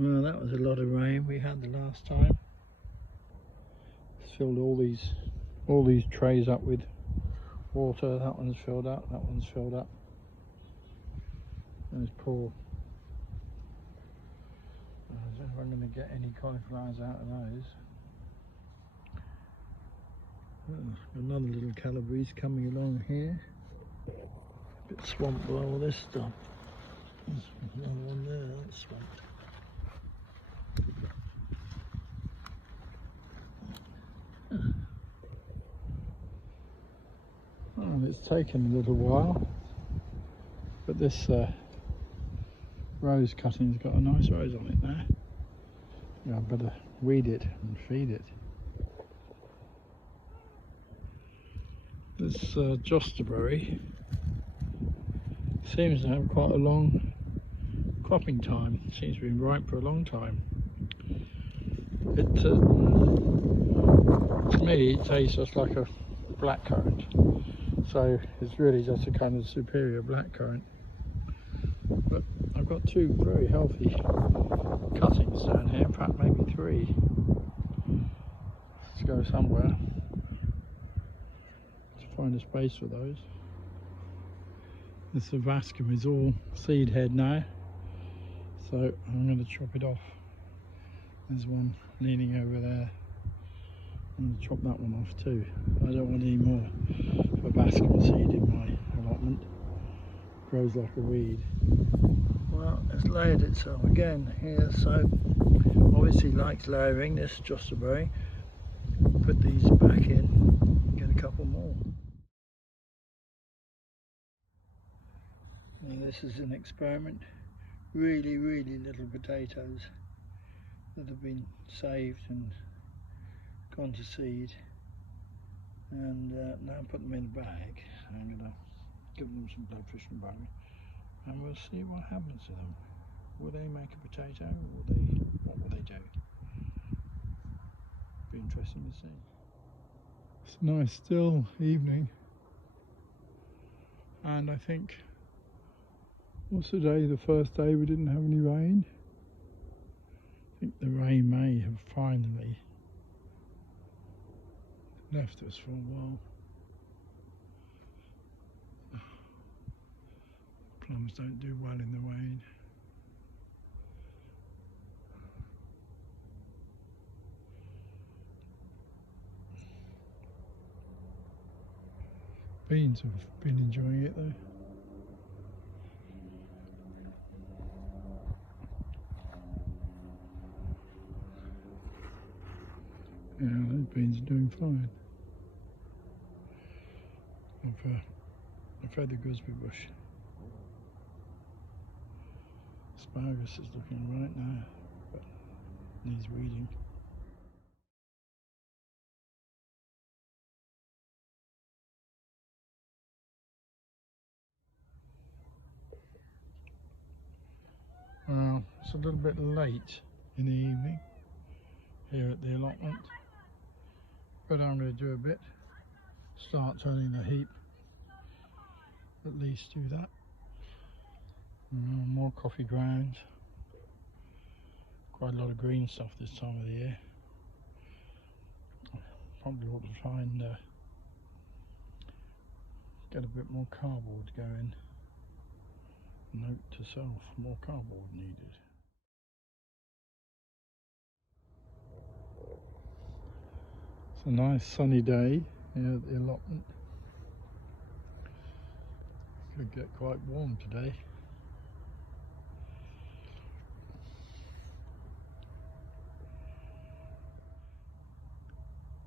Well, that was a lot of rain we had the last time. It's filled all these trays up with water. That one's filled up, that one's filled up. Those poor. I don't know if I'm going to get any cauliflowers out of those. Oh, another little calabrese coming along here. A bit swamped by all this stuff. There's another one there, that's swamped. Oh, it's taken a little while, but this rose cutting's got a nice rose on it now. Yeah, I better weed it and feed it. This josterberry seems to have quite a long cropping time. It seems to be ripe for a long time. It, to me, it tastes just like a blackcurrant. So it's really just a kind of superior blackcurrant. But I've got two very healthy cuttings down here, in fact maybe three. Let's go somewhere to find a space for those. This Vascum is all seed head now, so I'm going to chop it off. There's one leaning over there. I'm going to chop that one off too. I don't want any more Vascum seed in my allotment. It grows like a weed. Well, it's layered itself again here, so obviously likes layering, this josterberry. Put these back in, get a couple more. And this is an experiment. Really little potatoes that have been saved and gone to seed, and now put them in a bag. I'm going to give them some blowfish and bone, and we'll see what happens to them. Will they make a potato, or what will they do? Be interesting to see. It's a nice still evening, and I think, what's the day? The first day we didn't have any rain. I think the rain may have finally left us for a while. Plums don't do well in the rain. Beans have been enjoying it though. Yeah, those beans are doing fine. I've had the gooseberry bush. Asparagus is looking right now, but needs weeding. Well, it's a little bit late in the evening here at the allotment, but I'm going to do a bit. Start turning the heap. At least do that. More coffee grounds. Quite a lot of green stuff this time of the year. Probably ought to try and get a bit more cardboard going. Note to self, more cardboard needed. It's a nice sunny day here at the allotment. Could get quite warm today.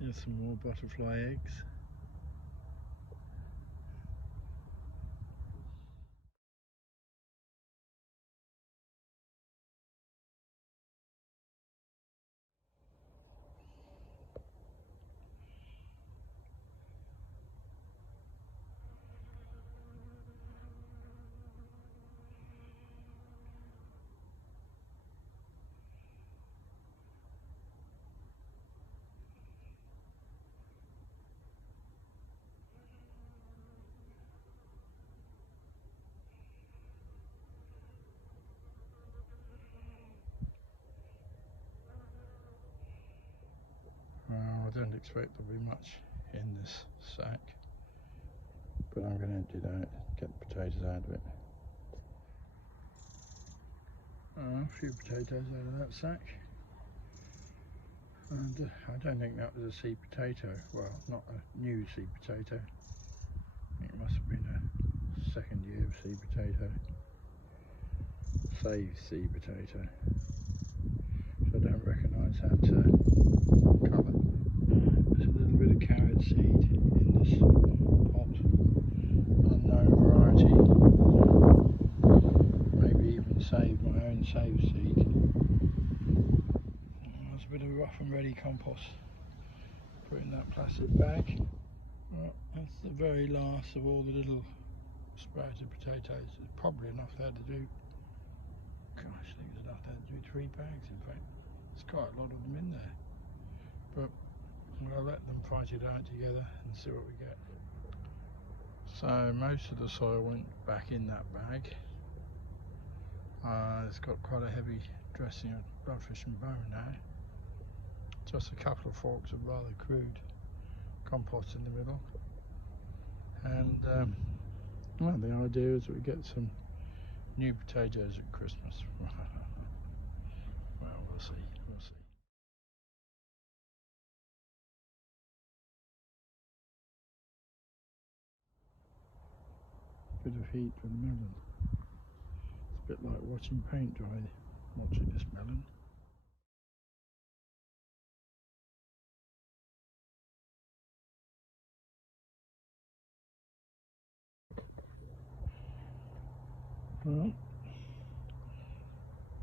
Here's some more butterfly eggs. I don't expect there'll be much in this sack, but I'm going to empty it out, get the potatoes out of it. A few potatoes out of that sack, and I don't think that was a seed potato. Well, not a new seed potato. I think it must have been a second year of seed potato, saved seed potato, which I don't recognise that colour. There's a little bit of carrot seed in this pot, unknown variety, maybe even saved, my own saved seed. There's a bit of rough and ready compost, put in that plastic bag. Well, that's the very last of all the little sprouted potatoes. There's probably enough there to do, gosh, I think there's enough there to do 3 bags in fact. There's quite a lot of them in there, but we'll let them fight it out together and see what we get. So most of the soil went back in that bag. It's got quite a heavy dressing of bloodfish and bone now. Just a couple of forks of rather crude compost in the middle, and well, the idea is that we get some new potatoes at Christmas. Well, we'll see, we'll see. Bit of heat for the melon. It's a bit like watching paint dry, watching this melon. Well,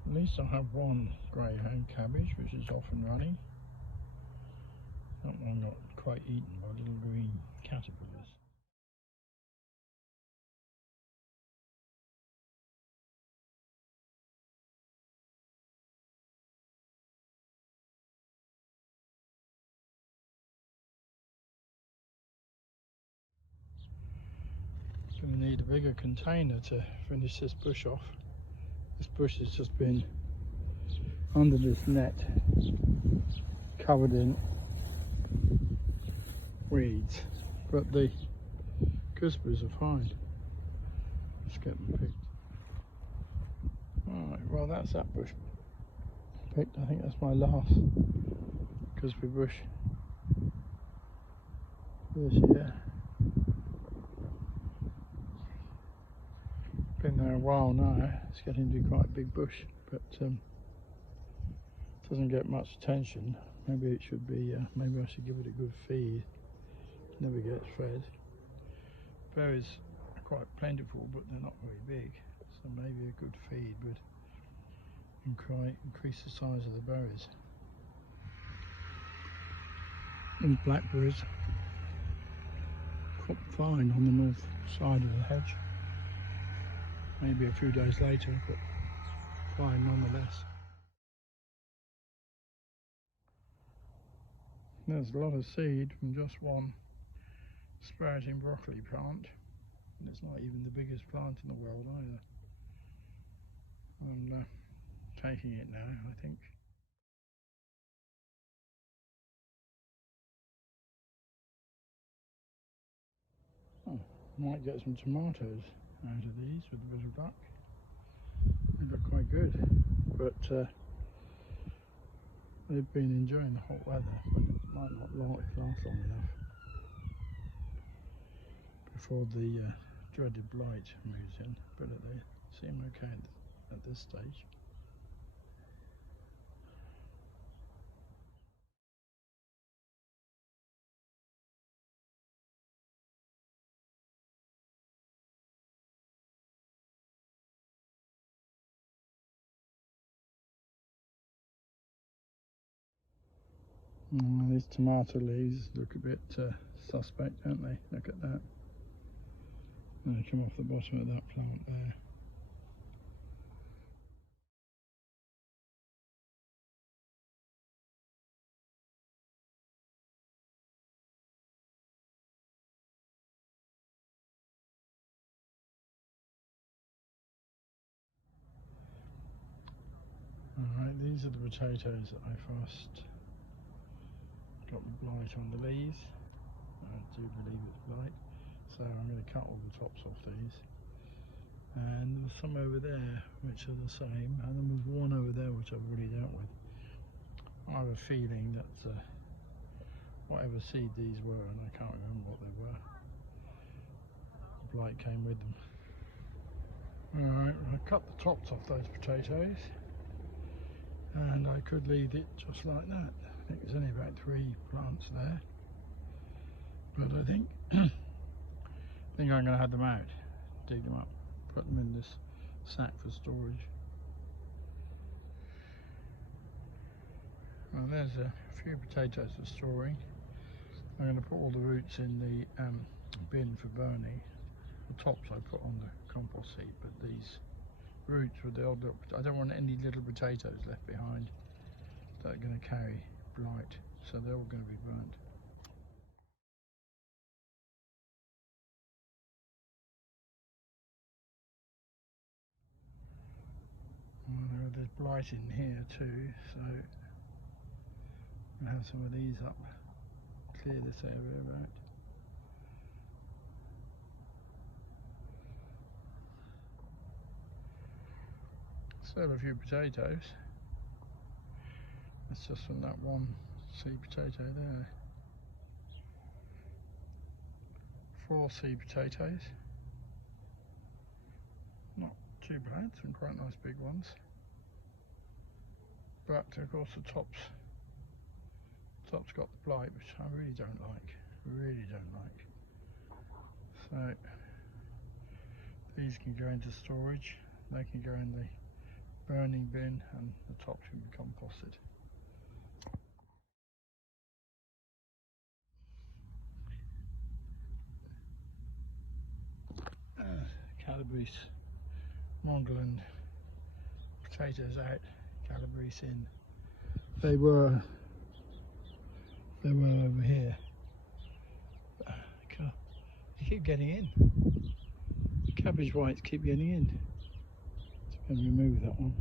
at least I have one greyhound cabbage which is off and running. That one got quite eaten by little green caterpillars. Going to need a bigger container to finish this bush off. This bush has just been under this net, covered in weeds, but the gooseberries are fine. Let's get them picked. Alright, well that's that bush picked. I think that's my last gooseberry bush this year. Been there a while now. It's getting to be quite a big bush, but doesn't get much attention. Maybe it should be. Maybe I should give it a good feed. It never gets fed. Berries are quite plentiful, but they're not very big. So maybe a good feed would increase the size of the berries. These blackberries crop fine on the north side of the hedge. Maybe a few days later, but fine nonetheless. There's a lot of seed from just one sprouting broccoli plant, and it's not even the biggest plant in the world either. I'm taking it now, I think. Oh, might get some tomatoes out of these with a bit of luck. They look quite good, but they've been enjoying the hot weather, but it might not last long enough before the dreaded blight moves in, but they seem okay at this stage. These tomato leaves look a bit suspect, don't they? Look at that. And they come off the bottom of that plant there. Alright, these are the potatoes that I first got the blight on the leaves. I do believe it's blight, so I'm going to cut all the tops off these. And there's some over there which are the same, and then there's one over there which I've already dealt with. I have a feeling that whatever seed these were, and I can't remember what they were, the blight came with them. Alright, I cut the tops off those potatoes, and I could leave it just like that. I think there's only about 3 plants there, but I think I'm going to have them out, dig them up, put them in this sack for storage. Well, there's a few potatoes for storing. I'm going to put all the roots in the bin for burning. The tops I put on the compost heap, but these roots with the old little, I don't want any little potatoes left behind that are going to carry blight, so they're all going to be burnt. Well, there's blight in here too, so I'll have some of these up, clear this area out. Still a few potatoes. That's just from that one seed potato there. 4 seed potatoes. Not too bad, some quite nice big ones. But of course the top's got the blight, which I really don't like. So these can go into storage. They can go in the burning bin, and the tops can be composted. Calabrese, Mongolian potatoes out, Calabrese in. They were over here. They keep getting in. Cabbage whites keep getting in. So I'm going to remove that one.